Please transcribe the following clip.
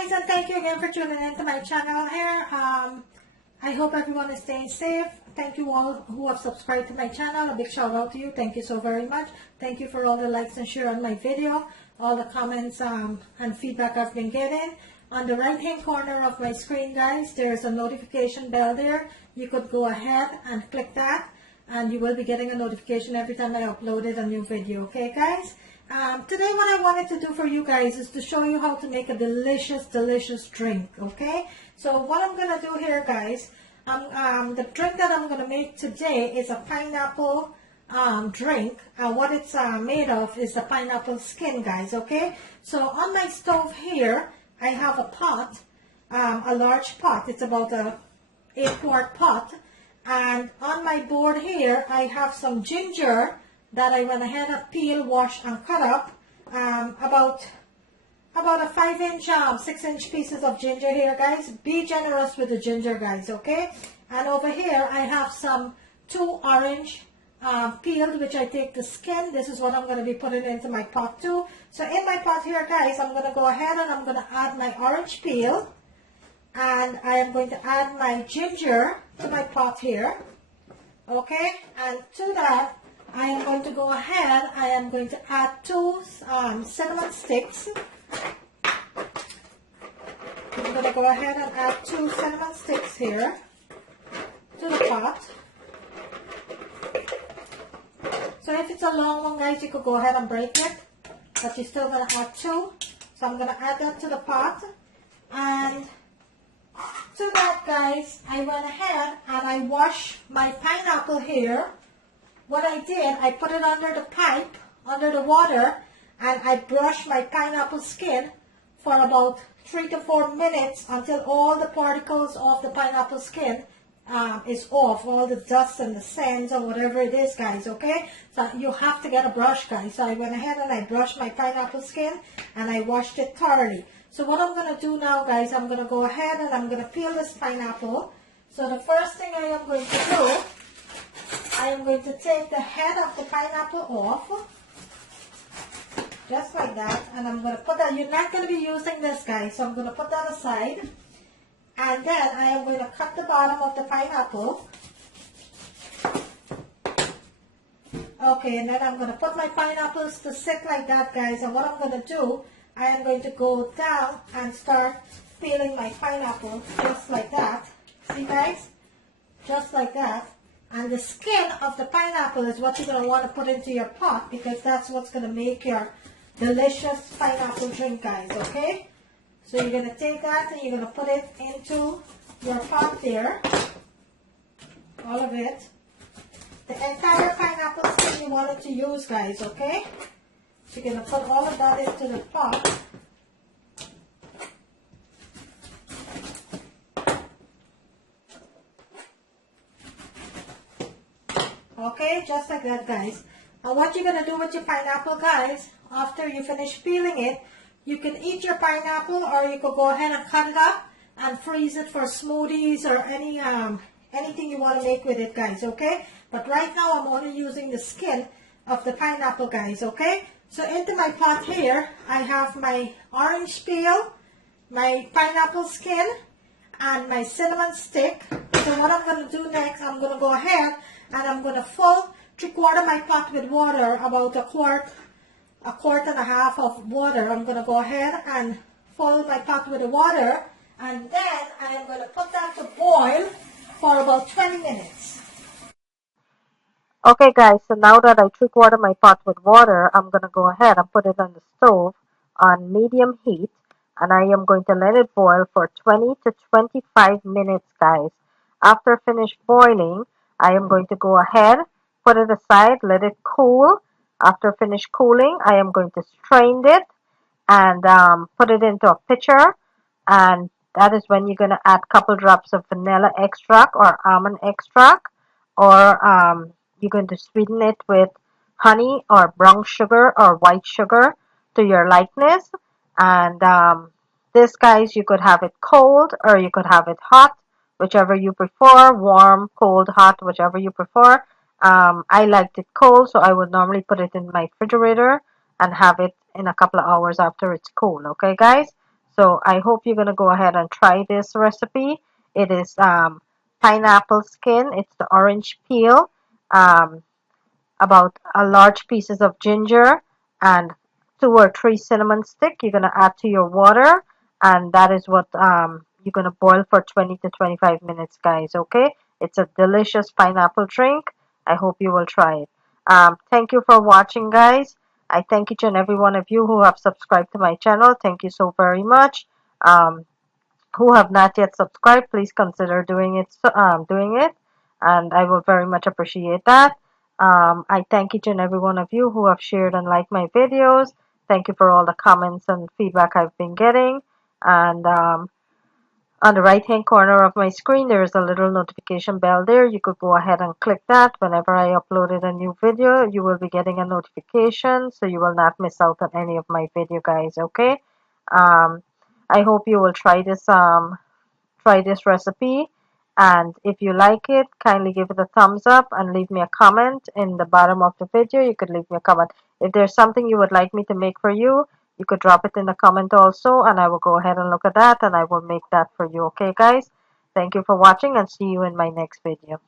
guys, and thank you again for tuning into my channel here. I hope everyone is staying safe. Thank you all who have subscribed to my channel. A big shout out to you. Thank you so very much. Thank you for all the likes and share on my video, all the comments and feedback I've been getting. On the right hand corner of my screen, guys, there's a notification bell there. You could go ahead and click that, and you will be getting a notification every time I uploaded a new video. Okay, guys? Today what I wanted to do for you guys is to show you how to make a delicious drink. Okay, so what I'm gonna do here, guys, the drink that I'm gonna make today is a pineapple drink. What it's made of is the pineapple skin, guys. Okay, so on my stove here I have a pot, a large pot. It's about a 8-quart pot, and on my board here I have some ginger that I went ahead and peel, wash, and cut up. About a 5-inch, 6-inch pieces of ginger here, guys. Be generous with the ginger, guys, okay? And over here I have some 2 orange peeled, which I take the skin. This is what I'm going to be putting into my pot too. So in my pot here, guys, I'm going to go ahead and I'm going to add my orange peel, and I am going to add my ginger to my pot here, okay? And to that I am going to go ahead, I am going to add 2 cinnamon sticks. I'm going to go ahead and add 2 cinnamon sticks here to the pot. So if it's a long one, guys, you could go ahead and break it, but you're still going to add 2. So I'm going to add that to the pot. And to that, guys, I went ahead and I washed my pineapple here. What I did, I put it under the pipe, under the water, and I brushed my pineapple skin for about 3 to 4 minutes until all the particles of the pineapple skin is off, all the dust and the sands or whatever it is, guys, okay? So you have to get a brush, guys. So I went ahead and I brushed my pineapple skin and I washed it thoroughly. So what I'm going to do now, guys, I'm going to go ahead and I'm going to peel this pineapple. So the first thing I am going to do, I am going to take the head of the pineapple off, just like that, and I'm going to put that, you're not going to be using this, guys, so I'm going to put that aside, and then I am going to cut the bottom of the pineapple. Okay, and then I'm going to put my pineapples to sit like that, guys, and what I'm going to do, I am going to go down and start peeling my pineapple, just like that. See, guys? Just like that. And the skin of the pineapple is what you're going to want to put into your pot, because that's what's going to make your delicious pineapple drink, guys, okay? So you're going to take that and you're going to put it into your pot there. All of it. The entire pineapple skin you wanted to use, guys, okay? So you're going to put all of that into the pot. Okay, just like that, guys. Now what you're going to do with your pineapple, guys, after you finish peeling it, you can eat your pineapple, or you could go ahead and cut it up and freeze it for smoothies or anything you want to make with it, guys, okay? But right now I'm only using the skin of the pineapple, guys, okay? So into my pot here, I have my orange peel, my pineapple skin, and my cinnamon stick. So what I'm going to do next, I'm going to go ahead and I'm going to fill 3/4 my pot with water, about a quart and a half of water. I'm going to go ahead and fill my pot with the water, and then I am going to put that to boil for about 20 minutes. Okay guys, so now that I 3/4 my pot with water, I'm going to go ahead and put it on the stove on medium heat, and I am going to let it boil for 20 to 25 minutes, guys. After finished boiling, I am going to go ahead, put it aside, let it cool. After finished cooling, I am going to strain it and put it into a pitcher, and that is when you're going to add a couple drops of vanilla extract or almond extract, or you're going to sweeten it with honey or brown sugar or white sugar to your likeness. And this, guys, you could have it cold or you could have it hot, whichever you prefer, warm, cold, hot, whichever you prefer. I liked it cold, so I would normally put it in my refrigerator and have it in a couple of hours after it's cool. Okay, guys? So I hope you're gonna go ahead and try this recipe. It is pineapple skin. It's the orange peel. Um, about a large pieces of ginger and 2 or 3 cinnamon stick you're going to add to your water, and that is what you're going to boil for 20 to 25 minutes, guys. Okay, it's a delicious pineapple drink. I hope you will try it. Thank you for watching, guys. I thank each and every one of you who have subscribed to my channel. Thank you so very much. um, who have not yet subscribed, please consider doing it, and I will very much appreciate that. I thank each and every one of you who have shared and liked my videos. Thank you for all the comments and feedback I've been getting. And on the right hand corner of my screen, there is a little notification bell there. You could go ahead and click that. Whenever I uploaded a new video, you will be getting a notification, so you will not miss out on any of my video, guys. Okay. um, I hope you will try this recipe, and if you like it, kindly give it a thumbs up and leave me a comment in the bottom of the video. You could leave me a comment if there's something you would like me to make for you. You could drop it in the comment also, and I will go ahead and look at that, and I will make that for you. Okay, guys, thank you for watching, and see you in my next video.